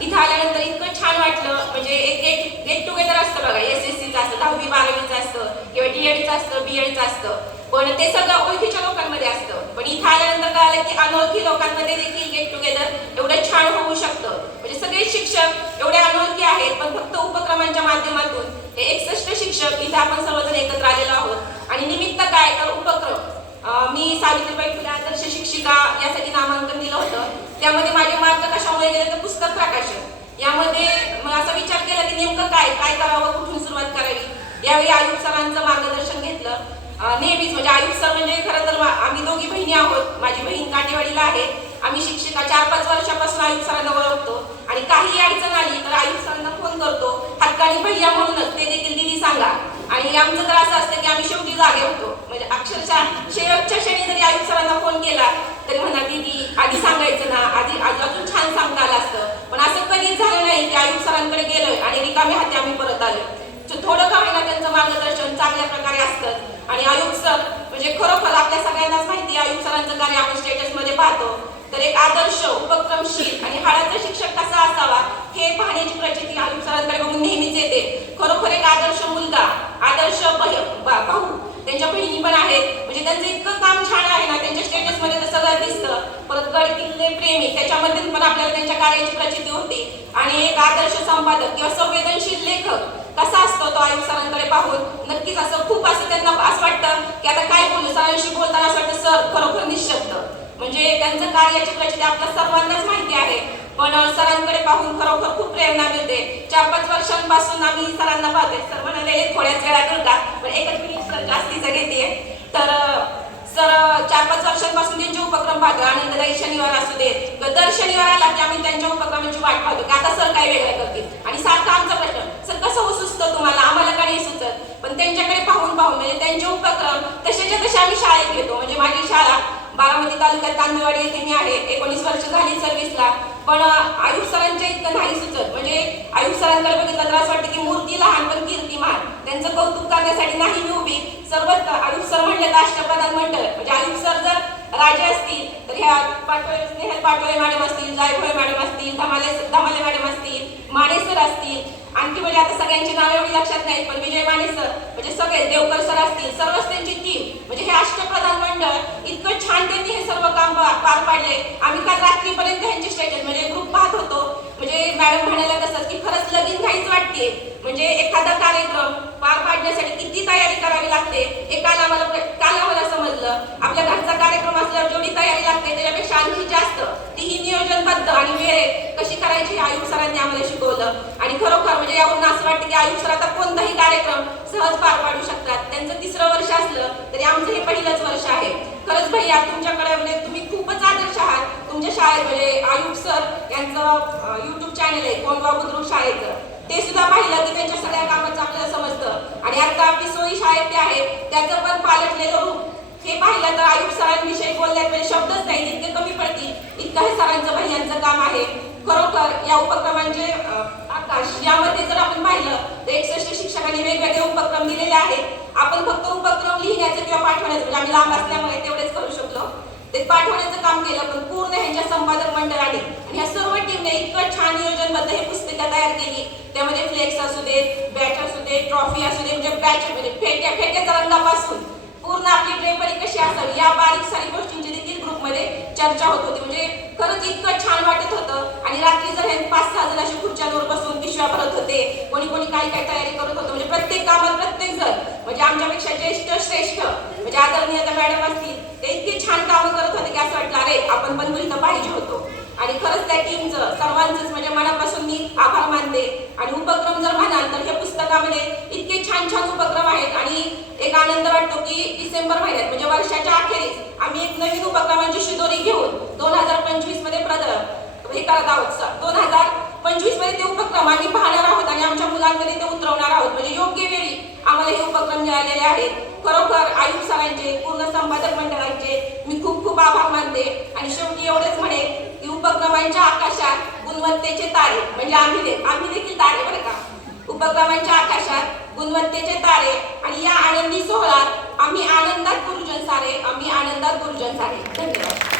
इथं आल्यानंतर इतकं छान वाटलं. म्हणजे एक गेट गेट टुगेदर असतं बघा एस एस सीचं असतं दहावी बारावीचं असतं किंवा डी एडचं असतं बी एडचं असतं. पण ते सगळं ओळखीच्या लोकांमध्ये असतं. पण इथं आल्यानंतर कळालं की अनोळखी लोकांमध्ये देखील गेट टुगेदर एवढं छान होऊ शकतं. म्हणजे सगळे शिक्षक एवढे अनोळखी आहेत पण फक्त उपक्रमांच्या माध्यमातून हे एकसष्ट शिक्षक इथं आपण सर्वजण एकत्र आलेलो आहोत. आणि निमित्त काय? तर उपक्रम. मी सावित्रीबाई फुले आदर्श शिक्षिका यासाठी नामांकन दिलं होतं. त्यामध्ये माझे मार्ग कशामुळे गेले तर पुस्तक प्रकाशन. यामध्ये असा विचार केला की नेमकं काय काय करावं कुठून सुरुवात करावी? यावेळी आयुक्त सरांचं मार्गदर्शन घेतलं. नेहमीच म्हणजे आयुक्त सर म्हणजे खरं तर आम्ही दोघी बहिणी आहोत. माझी बहीण काटेवाडीला आहे. आम्ही शिक्षिका चार पाच वर्षापासून आयुक्त सरांना ओळखतो. आणि काही अडचण आली तर आयुक्त सरांना फोन करतो. हक्कानी भैया म्हणूनच ते देखील दिदी सांगा. आणि आमचं तर असं असतं की आम्ही शेवटी जागे होतो. म्हणजे अक्षरशः शेवटच्या क्षणी जरी आयुक्त सरांना फोन केला तरी म्हणा दीदी आधी सांगायचं ना आधी आधी अजून छान सांगता आलं असतं पण असं कधीच झालं लोकांकडे गेलोय आणि रिकामे हाती आम्ही परत आलो थोडं का होईना त्यांचं मार्गदर्शन चांगल्या प्रकारे असतं. आणि आयोग सर म्हणजे खरोखर आपल्या सगळ्यांनाच माहिती आयोग आयुक्त सरांचं कार्य आपण स्टेटसमध्ये पाहतो. तर एक आदर्श उपक्रमशील आणि हाडाचा शिक्षक कसा असावा हे पाहण्याची प्रचिती आयोग सरांकडे बघून नेहमीच येते. खरोखर एक आदर्श मुलगा आदर्श बह- भाऊ त्यांच्या बहिणी पण आहेत. म्हणजे त्यांचं इतकं काम छान आहे ना त्यांच्या स्टेटसमध्ये तर सगळं दिसतं परत प्रेमी. त्याच्यामध्ये पण आपल्याला त्यांच्या कार्याची प्रचिती होती. आणि एक आदर्श संपादक किंवा संवेदनशील लेखक कसा असतो तो आयुक्त सरांकडे पाहून नक्कीच असं खूप असं त्यांना असं वाटतं की आता काय बोलू? सरांशी बोलताना असं वाटतं सर खरोखर निशब्द. म्हणजे त्यांचं कार्याची प्रचिती आपल्या सर्वांनाच माहिती आहे. पण सरांकडे पाहून खरोखर खूप प्रेरणा मिळते. चार पाच वर्षांपासून आम्ही सरांना पाहते सर म्हणाले थोड्याच वेळा करतात का पण एकच मिनिट सर जास्तीचं घेते तर जर चार पाच वर्षांपासून त्यांचे उपक्रम पाहतो आनंददायी शनिवार असू देत दर शनिवार आला की आम्ही त्यांच्या उपक्रमांची वाट पाहतो की आता सर काय वेगळं करतील? आणि सारखा आमचा प्रश्न सर कसं हो सुचतं तुम्हाला? आम्हाला का नाही सुचत? पण त्यांच्याकडे पाहून पाहून म्हणजे त्यांचे उपक्रम तसेच्या तसे आम्ही शाळेत घेतो. म्हणजे माझी शाळा बारामती तालुक्यात कांदवाडी येथे मी आहे. एकोणीस वर्ष झाली सर्व्हिसला पण आयुष सरांच्या इतकं नाही सुचत. म्हणजे आयुष सरांकडे बघितलं तर असं वाटतं की मूर्ती लहान पण त्यांचं कौतुक करण्यासाठी नाही मी उभी सर्वच आयुष सर म्हणले तर अष्टप्रधान मंडळ म्हणजे आयुष सर जर राजे असतील तर ह्या पाटोळे स्नेहल पाटोळे मॅडम असतील जायभोळे मॅडम असतील धमाले धमाले मॅडम असतील माने सर असतील. आणखी म्हणजे आता सगळ्यांची नावे एवढी लक्षात नाहीत पण विजय माने सर म्हणजे सगळे देवकर सर असतील सर्वच त्यांची टीम म्हणजे हे अष्टप्रधान मंडळ इतकं छान त्यांनी हे सर्व काम पार पाडले. आम्ही काल रात्रीपर्यंत ह्यांची स्टेटस म्हणजे ग्रुप पाहत होतो. म्हणजे मॅडम म्हणायला कसं की खरंच लगीन घाईच वाटते. म्हणजे एखादा कार्यक्रम पार पाडण्यासाठी किती तयारी करावी लागते हे काल आम्हाला काल आम्हाला समजलं आपल्या घरचा कार्यक्रम असल्यावर जेवढी तयारी लागते त्याच्यापेक्षा आणखी जास्त तीही नियोजनबद्ध आणि वेळेत कशी करायची हे आयुष सरांनी आम्हाला शिकवलं. आणि खरोखर म्हणजे यावरून असं वाटतं की आयुष सर आता कोणताही कार्यक्रम सहज पार पाडू शकतात. त्यांचं तिसरं वर्ष असलं तरी आमचं हे पहिलंच वर्ष आहे. खरंच भैया तुमच्याकडे म्हणजे तुम्ही खूपच आदर्श आहात. तुमच्या शाळेत म्हणजे आयुष सर यांचं युट्यूब चॅनल आहे कोंडवा बुद्रुक शाळेचं. ते सुद्धा पाहिलं की त्यांच्या सगळ्या कामाचं आपल्याला समजतं. आणि आता आपली सोयी शाळेत ते आहे त्याचं पण पालटलेलं रूप हे पाहिलं तर आयुष सरांविषयी बोलण्यात म्हणजे शब्दच नाही इतके कमी पडतील. इतकं हे सरांचं भैयांचं काम आहे. खरोखर या उपक्रमांचे आकाश यामध्ये जर आपण पाहिलं तर एकसष्ट शिक्षकांनी वेगवेगळे उपक्रम दिलेले आहेत. आपण फक्त उपक्रम लिहिण्याचं किंवा पाठवण्याचं म्हणजे आम्ही लांब असल्यामुळे तेवढेच करू शकलो. ते पाठवण्याचं काम केलं पण पूर्ण ह्यांच्या संपादक मंडळाने आणि ह्या सर्व टीमने इतकं छान नियोजनबद्ध हे पुस्तकं तयार केली. त्यामध्ये फ्लेक्स असू देत बॅच असू दे ट्रॉफी असू दे म्हणजे बॅच म्हणजे फेट्या फेट्याचा रंगा पूर्ण आपली ड्रेपरी कशी असावी या बारीक सारी गोष्टींची देखील ग्रुपमध्ये चर्चा होत होती. म्हणजे खरंच इतकं छान वाटत होतं. आणि रात्री जर हे पाच सहा जण अशी खुर्च्यांवर बसून पिशव्या भरत होते कोणी कोणी काही काय तयारी करत होतं. म्हणजे प्रत्येक कामात प्रत्येक जण म्हणजे आमच्यापेक्षा ज्येष्ठ श्रेष्ठ म्हणजे आदरणीय आता मॅडम असतील ते इतके छान कामं करत होते की असं वाटलं अरे आपण पण इथं पाहिजे होतो. आणि खरंच त्या टीमचं सर्वांचंच म्हणजे मनापासून मी आभार मानते. आणि उपक्रम जर म्हणाल तर हे पुस्तकामध्ये इतके छान छान उपक्रम आनंद वाटतो की डिसेंबर महिन्यात म्हणजे वर्षाच्या अखेरीस आम्ही एक नवीन उपक्रमांची शिदोरी घेऊन दोन हजार पंचवीसमध्ये हे करत आहोत दोन हजार पंचवीसमध्ये ते उपक्रम आम्ही पाहणार आहोत आणि आमच्या मुलांमध्ये ते उतरवणार आहोत. म्हणजे योग्य वेळी आम्हाला हे उपक्रम मिळालेले आहेत. खरोखर आयुष सरांचे पूर्ण संपादक मंडळांचे मी खूप खूप आभार मानते. आणि शेवटी एवढेच म्हणे की उपक्रमांच्या आकाशात गुणवत्तेचे तारे म्हणजे आम्ही आम्ही देखील तारे बरं का? उपक्रमांच्या आकाशात गुणवत्तेचे तारे आणि या आनंदी सोहळ्यात आम्ही आनंदात गुरुजन सारे आम्ही आनंदात गुरुजन सारे. धन्यवाद.